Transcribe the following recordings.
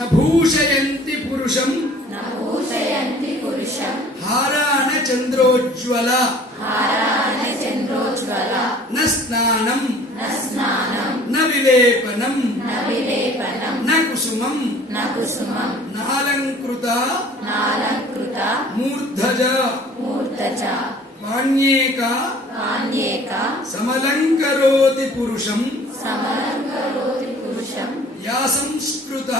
నభూషయంతి పురుషం. నభూషయంతి పురుషం. హారాణ చంద్రోజ్వల. హారాన చంద్రోజ్వల. న స్నానం. న స్నానం. న విలేపనం. న విలేపనం. న కుసుమం. న కుసుమం. నాలంకృత నాలంకృత మూర్ధజ. మూర్ధజ. పాణ్యేక. కాన్యేక సమలంకరోతి పురుషం. సమలంకరోతి పురుషం. యా సంస్కృత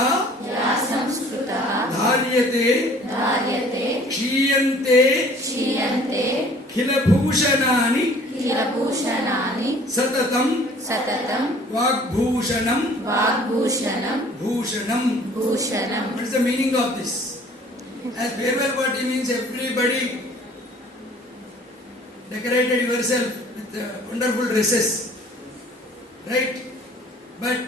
ధార్యతే ధార్యతే క్షీయంతే క్షీయంతే ఖిలభూషణాని కిలభూషణాని సతతం సతతం వాగ్భూషణం వాగ్భూషణం Bhushanam Bhushanam What is the meaning of this? As farewell party means everybody decorated yourself with uh, wonderful dresses. Right? But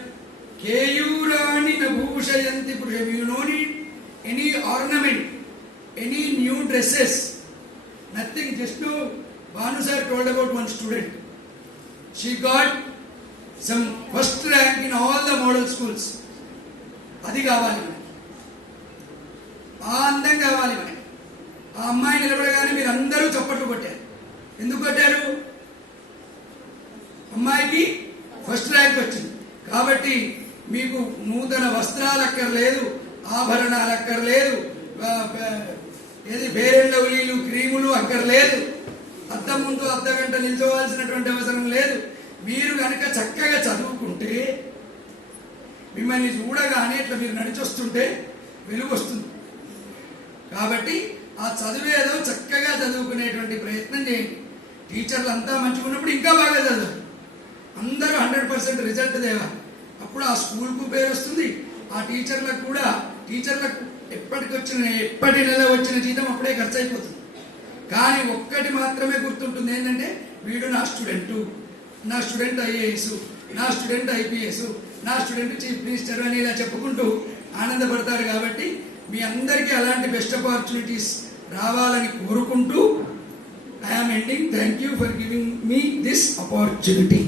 Keyurani Nabhushayanti Purusham, you don't need any ornament, any new dresses, nothing. Just now, Banu sir told about one student. She got some first rank in all the model schools. అది కావాలి మనకి ఆ అందం కావాలి మనకి ఆ అమ్మాయి నిలబడగానే మీరు అందరూ చప్పట్లు కొట్టారు ఎందుకు కొట్టారు అమ్మాయికి ఫస్ట్ ర్యాంక్ వచ్చింది కాబట్టి మీకు నూతన వస్త్రాలు అక్కర్లేదు ఆభరణాలు అక్కర్లేదు ఏది ఫేరెన్ లవ్లీలు క్రీములు అక్కర్లేదు అద్దం ముందు అర్ధ గంట నిల్చోవాల్సినటువంటి అవసరం లేదు. మీరు కనుక చక్కగా చదువుకుంటే మిమ్మల్ని చూడగానే ఇట్లా మీరు నడిచొస్తుంటే వెలుగు వస్తుంది. కాబట్టి ఆ చదివేదో చక్కగా చదువుకునేటువంటి ప్రయత్నం చేయండి. టీచర్లు అంతా మంచిగా ఉన్నప్పుడు ఇంకా బాగా చదవాలి అందరూ హండ్రెడ్ పర్సెంట్ రిజల్ట్ దేవా అప్పుడు ఆ స్కూల్కు పేరు వస్తుంది. ఆ టీచర్లకు కూడా టీచర్లకు ఎప్పటికి వచ్చిన ఎప్పటి నెల వచ్చిన జీతం అప్పుడే ఖర్చు అయిపోతుంది కానీ ఒక్కటి మాత్రమే గుర్తుంటుంది ఏంటంటే వీడు నా స్టూడెంట్. నా స్టూడెంట్ ఐఏఎస్ నా స్టూడెంట్ ఐపీఎస్ నా స్టూడెంట్ చీఫ్ మినిస్టర్ అని ఇలా చెప్పుకుంటూ ఆనందపడతారు కాబట్టి మీ అందరికీ అలాంటి బెస్ట్ ఆపర్చునిటీస్ రావాలని కోరుకుంటూ I'm ending thank you for giving me this opportunity